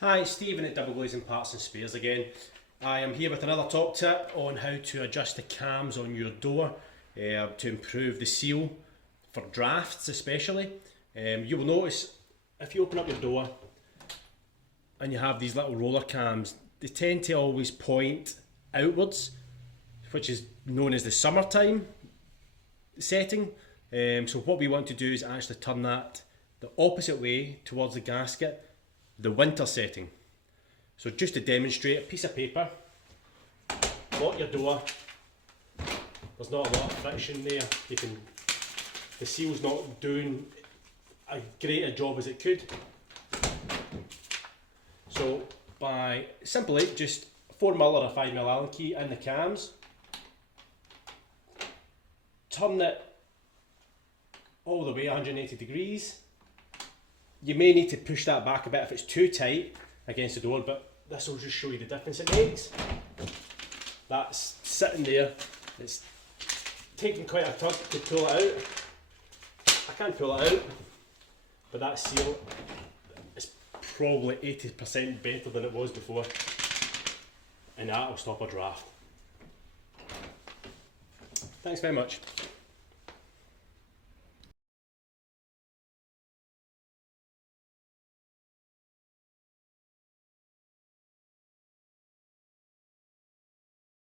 Hi, Stephen at Double Glazing Parts and Spares again. I am here with another top tip on how to adjust the cams on your door to improve the seal for drafts especially. You will notice if you open up your door and you have these little roller cams, they tend to always point outwards, which is known as the summertime setting. So what we want to do is actually turn that the opposite way towards the gasket, the winter setting. So just to demonstrate, a piece of paper, lock your door. There's not a lot of friction there. The seal's not doing a greater job as it could. So by simply just 4mm or a 5mm Allen key in the cams, turn it all the way 180 degrees. You may need to push that back a bit if it's too tight against the door, but this will just show you the difference it makes. That's sitting there, it's taking quite a tug to pull it out. I can't pull it out, but that seal is probably 80% better than it was before, and that will stop a draft. Thanks very much.